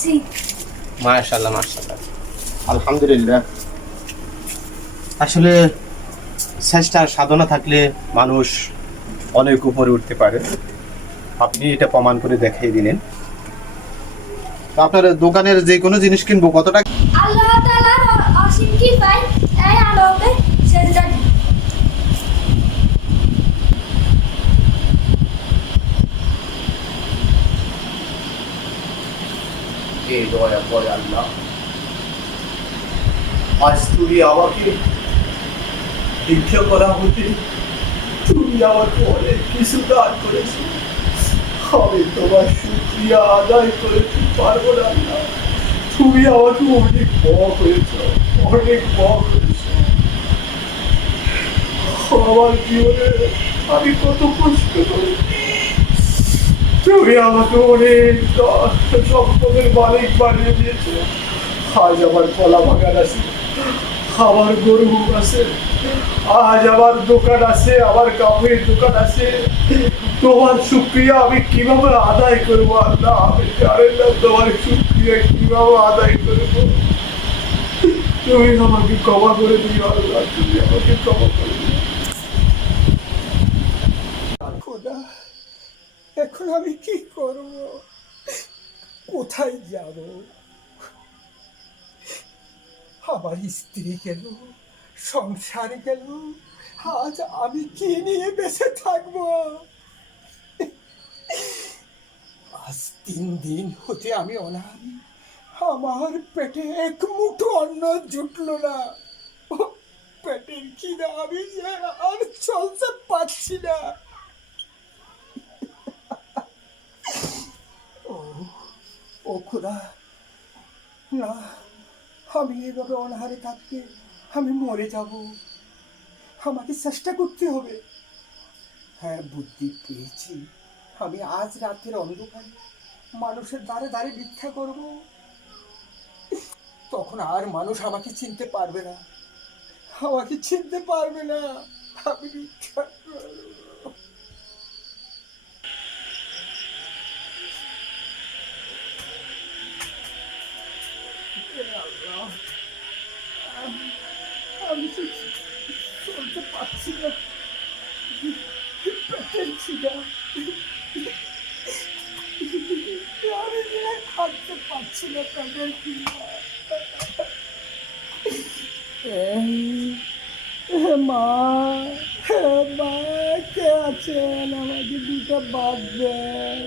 C মাশাল্লাহ মাশাল্লাহ আলহামদুলিল্লাহ। আসলে চেষ্টা সাধনা থাকলে মানুষ অনেক উপরে উঠতে পারে। আপনি এটা প্রমাণ করে দেখাই দিলেন। তো আপনার দোকানের যে কোনো জিনিস কিনবো কত টাকা? আল্লাহ তাআলার অসীম কৃপায় এই আলোতে সেজদা দয়া করে আল্লাহ। আজ আমাকে করা হতে তুমি আমাকে অনেক কিছু দান করেছ। আমি তোমার আদায় পারব না আল্লাহ। তুমি আমাকে অনেক বড় করেছ, অনেক করেছ। আমার জীবনে আমি কত কষ্ট করেছি। তুমি আমাকে অনেক সম্পদের মালিক বানিয়ে দিয়েছ আজ আমার কলা বাগান আছে, আমার গরু আছে, আজ আমার দোকান আছে, আমার কাপড়ের দোকান আছে। তোমার সুক্রিয়া আমি কীভাবে আদায় করব? আল্লাহ আমি জানি না তোমার সুক্রিয়া কীভাবে আদায় করব। তুমি আমাকে ক্ষমা করে দিও, আল্লাহ, তুমি আমাকে ক্ষমা করে দিও। খোদা। এখন আমি কি করব? কোথায় যাব? আমার স্ত্রী গেল, সংসার গেল, আজ আমি কি নিয়ে বেঁচে থাকব? আজ তিন দিন হতে আমি অনাহারি আমার পেটে এক মুঠো অন্ন জুটলো না। পেটের খিদা আমি আর চলতে পারছি না। খোদা। না, আমি এভাবে অনাহারে থাকতে আমি মরে যাব। আমাকে চেষ্টা করতে হবে। হ্যাঁ বুদ্ধি পেয়েছি। আমি আজ রাতের অন্ধকারে মানুষের দ্বারে দ্বারে ভিক্ষা করব। তখন আর মানুষ আমাকে চিনতে পারবে না। আমাকে চিনতে পারবে না। আমি ভিক্ষা আমি- চলতে পারছি না পেটের ছিলা আমি যে হাঁটতে পারছি না পেটের মা মা কে আছেন আমাকে দুটো বাদ দেন